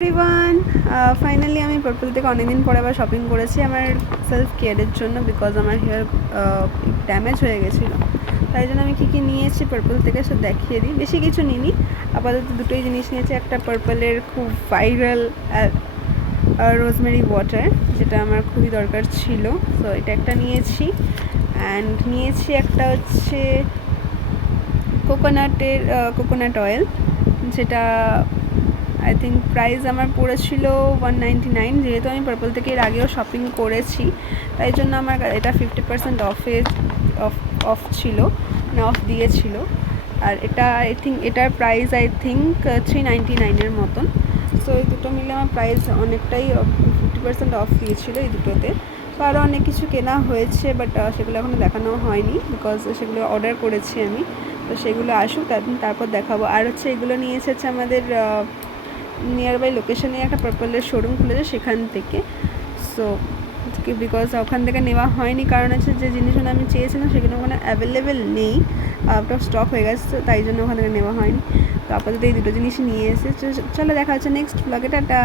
Everyone, finally আমি purple থেকে অনেকদিন পরে আবার শপিং করেছি আমার সেলফ কেয়ারের জন্য। বিকজ আমার হেয়ার ড্যামেজ হয়ে গেছিলো, তাই জন্য আমি কী কী নিয়েছি পার্পল থেকে সব দেখিয়ে দিই। বেশি কিছু নিইনি, আপাতত দুটোই জিনিস নিয়েছি। একটা পার্পলের খুব ভাইরাল রোজমেরি ওয়াটার, যেটা আমার খুবই দরকার ছিল, সো এটা একটা নিয়েছি। অ্যান্ড নিয়েছি একটা হচ্ছে কোকোনাট অয়েল, যেটা আই থিঙ্ক প্রাইস আমার পড়েছিল 199। যেহেতু আমি পার্পল থেকে এর আগেও শপিং করেছি, তাই জন্য আমার এটা 50% অফ ছিল, মানে অফ দিয়েছিল। আর এটা আই থিঙ্ক এটার প্রাইস 399 মতন। সো এই দুটো মিলে আমার প্রাইস অনেকটাই 50% অফ দিয়েছিল এই দুটোতে। তো আরও অনেক কিছু কেনা হয়েছে, বাট সেগুলো এখনও দেখানো হয়নি, বিকজ সেগুলো অর্ডার করেছি আমি। তো সেগুলো আসুক, তারপর দেখাবো। আর হচ্ছে এগুলো নিয়ে এসেছে আমাদের নিয়ার বাই লোকেশনে একটা পার্পলের শোরুম খুলেছে, সেখান থেকে। সো বিকজ ওখান থেকে নেওয়া হয়নি, কারণ হচ্ছে যে জিনিসগুলো আমি চেয়েছিলাম সেগুলো ওখানে অ্যাভেলেবেল নেই, আউট অফ স্টক হয়ে গেছে, তাই জন্য ওখান থেকে নেওয়া হয়নি। তো আপাতত এই দুটো জিনিসই নিয়ে এসেছে। চলো দেখা হচ্ছে নেক্সট ব্লগে, টাটা।